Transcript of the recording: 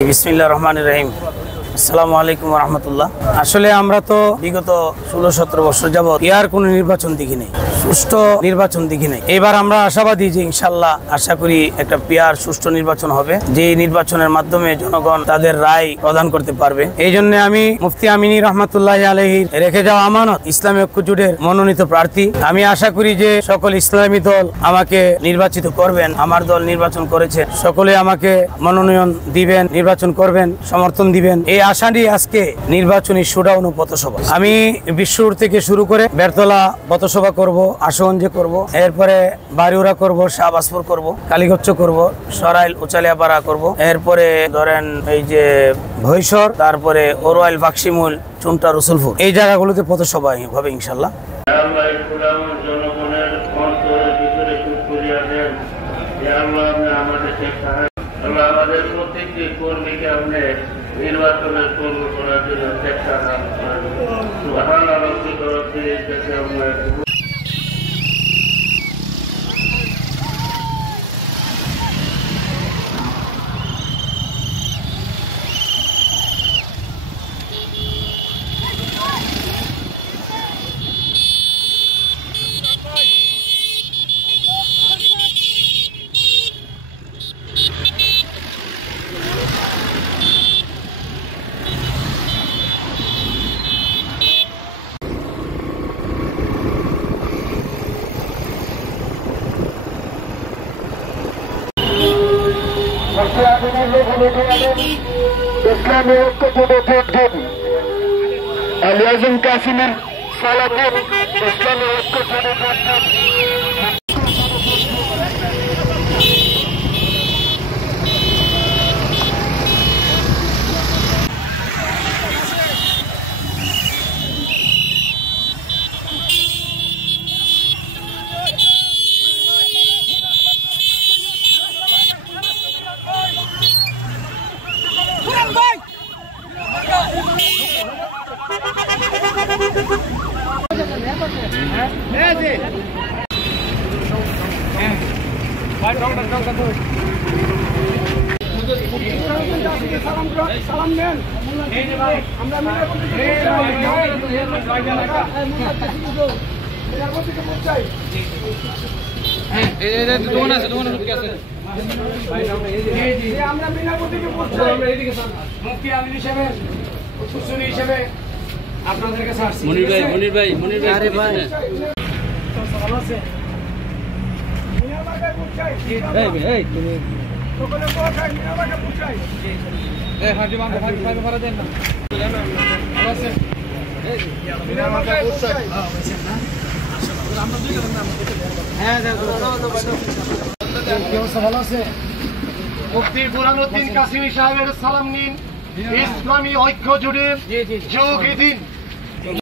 বিসমিল্লাহির রহমানির রহিম। আসসালামু আলাইকুম ওয়া রাহমাতুল্লাহ। আসলে আমরা তো বিগত 16-17 বছর যাবত ইয়ার কোনো নির্বাচন দেখি নাই, সুষ্ঠু নির্বাচন দেখি নাই। এবার আমরা আশাবাদী যে ইনশাআল্লাহ আশা করি একটা পিয়ার সুষ্ঠু নির্বাচন হবে, যে নির্বাচনের মাধ্যমে জনগণ তাদের রায় প্রদান করতে পারবে। এই জন্য আমি মুফতি আমিনী রহমাতুল্লাহি আলাইহির রেখে যাওয়া আমানত ইসলামী ঐক্য জোটের মনোনীত প্রার্থী। আমি আশা করি যে সকল ইসলামী দল আমাকে নির্বাচিত করবেন। আমার দল নির্বাচন করেছে, সকলে আমাকে মনোনয়ন দিবেন, নির্বাচন করবেন, সমর্থন দিবেন। এই আশা নিয়ে আজকে নির্বাচনী শোডাউন ও পথসভা। আমি বিশ্বর থেকে শুরু করে বেরতলা পথসভা করব, আশুগঞ্জে করব, এরপরে বাড়িউড়া করব, শাহবাজপুর করব, কালীগঞ্জ করব, সরাইল উচালিয়াপাড়া করব, এরপরে ধরেন এই যে ভৈসর, তারপরে ওরওয়াইল বাক্সিমুল, চুনটা রসুলপুর, এই জায়গাগুলোতে পথসভা হবে ইনশাল্লাহ। আমাদের প্রত্যেকটি কর্মীকে আপনি নির্বাচনের কর্ম করার জন্য চেষ্টা করেন। ইসলামী ঐক্য জোটের ভোট দিন, আলী আজম কাসিমের সালাম দিন। ইসলামী ঐক্য জোটের ভোট দিন। মুফতি বুরহানুদ্দিন কাসিমি সাহেবের সালাম নিন। ইসলামী ঐক্য জোটের যোগ দিন।